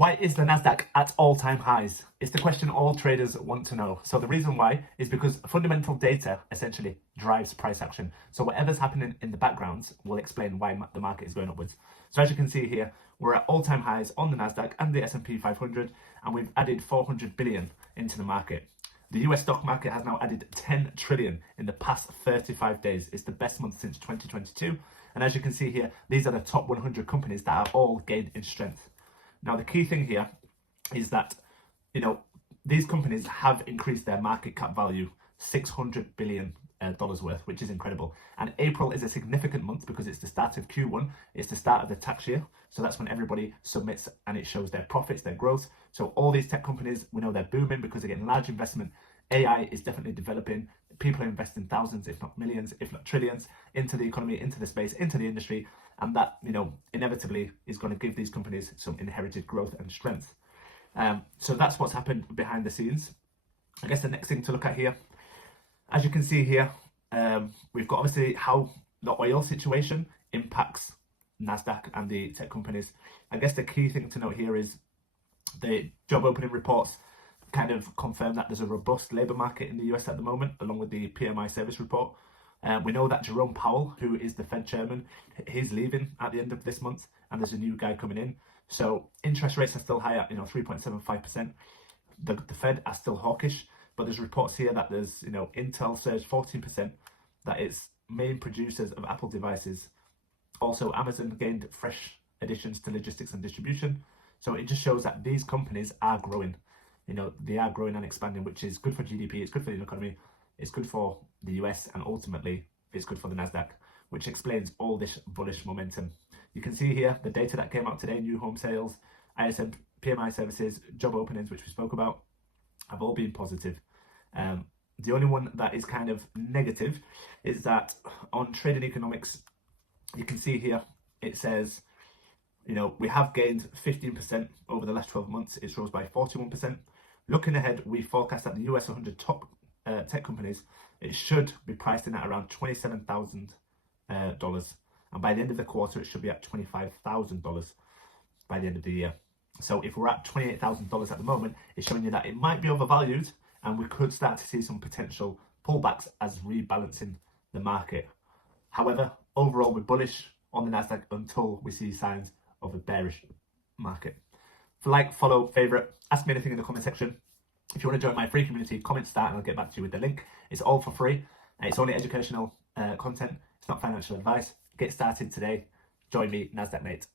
Why is the Nasdaq at all-time highs? It's the question all traders want to know. So the reason why is because fundamental data essentially drives price action. So whatever's happening in the backgrounds will explain why the market is going upwards. So as you can see here, we're at all-time highs on the Nasdaq and the S&P 500, and we've added 400 billion into the market. The US stock market has now added 10 trillion in the past 35 days. It's the best month since 2022. And as you can see here, these are the top 100 companies that are all gained in strength. Now, the key thing here is that, these companies have increased their market cap value $600 billion worth, which is incredible. And April is a significant month because it's the start of Q1. It's the start of the tax year. So that's when everybody submits and it shows their profits, their growth. So all these tech companies, we know they're booming because they're getting large investment. AI is definitely developing. People are investing thousands, if not millions, if not trillions, into the economy, into the space, into the industry. And that, inevitably is going to give these companies some inherited growth and strength. So that's what's happened behind the scenes. I guess the next thing to look at here, as you can see here, we've got obviously how the oil situation impacts Nasdaq and the tech companies. I guess the key thing to note here is the job opening reports kind of confirm that there's a robust labour market in the US at the moment, along with the PMI service report. We know that Jerome Powell, who is the Fed chairman, he's leaving at the end of this month, and there's a new guy coming in. So interest rates are still high at 3.75%. The Fed are still hawkish, but there's reports here that there's Intel surged 14%, that its main producers of Apple devices. Also, Amazon gained fresh additions to logistics and distribution. So it just shows that these companies are growing. They are growing and expanding, which is good for GDP, it's good for the economy, it's good for the US, and ultimately it's good for the Nasdaq, which explains all this bullish momentum. You can see here the data that came out today: new home sales, ISM, PMI services, job openings, which we spoke about, have all been positive. The only one that is kind of negative is that on trading economics, you can see here it says, we have gained 15% over the last 12 months. It's rose by 41%. Looking ahead, we forecast that the US 100 top tech companies, it should be priced in at around $27,000. And by the end of the quarter, it should be at $25,000 by the end of the year. So if we're at $28,000 at the moment, it's showing you that it might be overvalued, and we could start to see some potential pullbacks as rebalancing the market. However, overall, we're bullish on the Nasdaq until we see signs of a bearish market. Like, follow, favorite, ask me anything in the comment section. If you want to join my free community, comment start and I'll get back to you with the link. It's all for free. It's only educational content. It's not financial advice. Get started today. Join me, Nasdaq Mate.